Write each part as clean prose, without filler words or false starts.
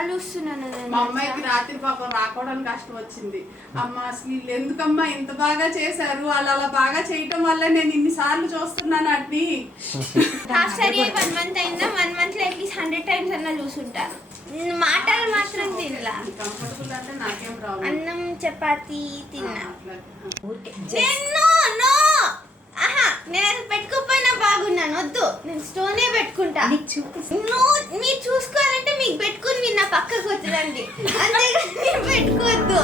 సార్లు చూస్తున్నాను. మా అమ్మాయికి రాత్రి పాపం రాకోవడానికి కష్టం వచ్చింది. అమ్మ అసలు వీళ్ళు ఎందుకమ్మా ఇంత బాగా చేశారు, వాళ్ళు అలా బాగా చేయటం వల్ల నేను ఇన్ని సార్లు చూస్తున్నాను అట్ని. సరే 1 month అయిందా, 1 month లో అట్లీస్ట్ 100 times అన్నా చూసుంటాను. మాటలు మాత్రం తినలా. కంఫర్టబుల్ అంటే నాకేం ప్రాబ్లం. అన్నం చపాతి తిన్నా. నేను అది పెట్టుకోపోయినా బాగున్నాను. వద్దు, నేను స్టోనే పెట్టుకుంటా. మీరు చూసుకోవాలంటే మీకు పెట్టుకుని మీరు నా పక్కకు వచ్చరండి, అంతేగాని మీరు పెట్టుకోవద్దు.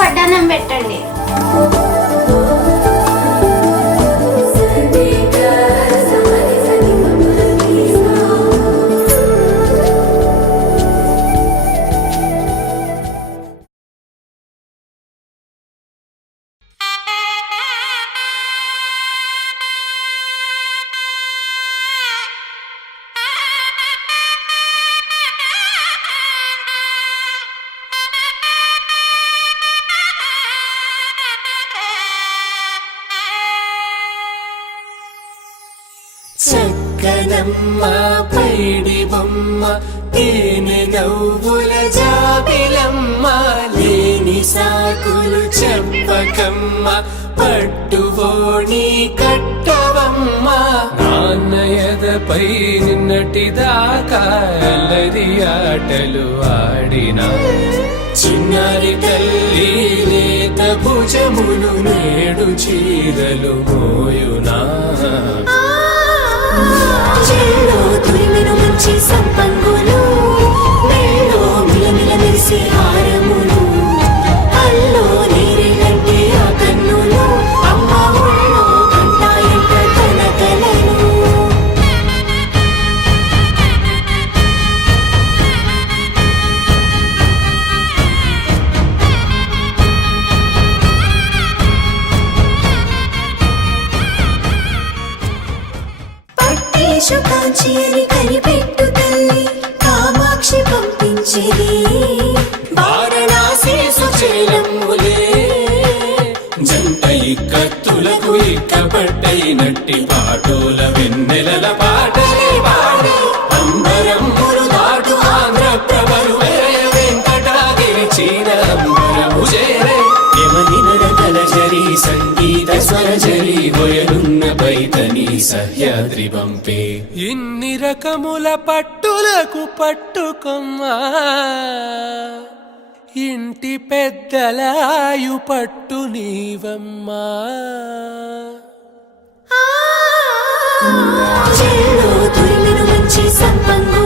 వడ్డానం పెట్టండి. చక్కనమ్మ పైడి బొమ్మ తేనె నవ్వుల జాబిలమ్మ లేని సాకులు చెప్పకమ్మ పట్టువోణి కట్టవమ్మ నాన్నయదపై నిన్నటిదాకా అల్లరి ఆటలు ఆడినా చిన్నారి తల్లి లేత భుజములు నేడు చీరలు మోయునా చెల్లో తురిమిన మంచి సంపంగులు మెల్లో మిలమిల మెరిసే హారములు అల్లో నీరేలంటే ఆ కన్నులు అమ్మ ఒళ్ళో కంటాయంట తన కలలు కాంచి అని కనిపెట్టు తల్లి కామాక్షి పంపించేది వారణాసి సుచేలమ్ములే జంట ఇక్కత్తులకు ఇక్కబట్టైనట్టి పాటోల వెన్నెలల పాటలే పాడే అంబరమ్ములు దాటు ఆంధ్ర ప్రభలు వెంకటాగిరి చీన అంబరము చేరే యమని నడకల జరి సంగీత స్వర జరి వయలున్న పైతని సహ్యాద్రి పంపే ఇన్ని రకముల పట్టులకు పట్టుకొమ్మా ఇంటి పెద్దలాయు పట్టు నీవమ్మా చెల్లో తురిమిన మంచి సంపంగు